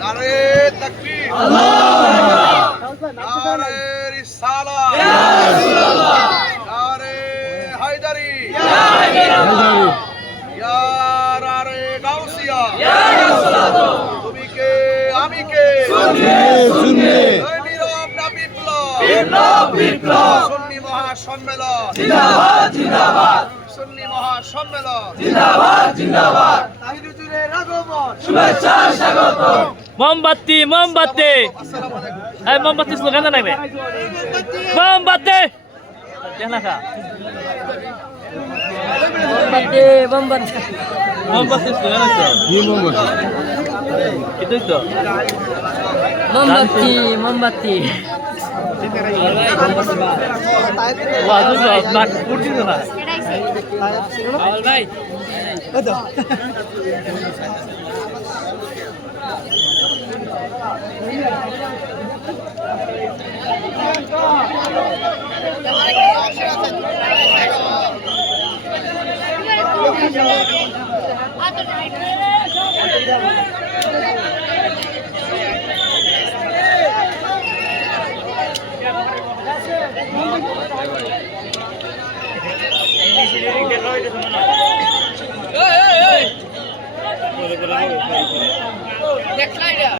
নারে তাকবীর, নারে রিসালাত, নারে হায়দারি, ইয়া নারে গাউসিয়া, তুমি কে আমি কে, নীরব না বিপ্লব, সুন্নি মহাসম্মেলন জিন্দাবাদ, সুন্নি মহাসম্মেলন জিন্দাবাদ, তাহির হুজুরের আগমন, শুভেচ্ছা স্বাগত। মোমবাতি এই মোমবাতি স্লোগান জানাবে মোমবাতি জানাকা মোমবাতি স্লোগান আছে কি মোমবাতি এটাই তো মোমবাতি বাজু বাট পুরছি না ভাই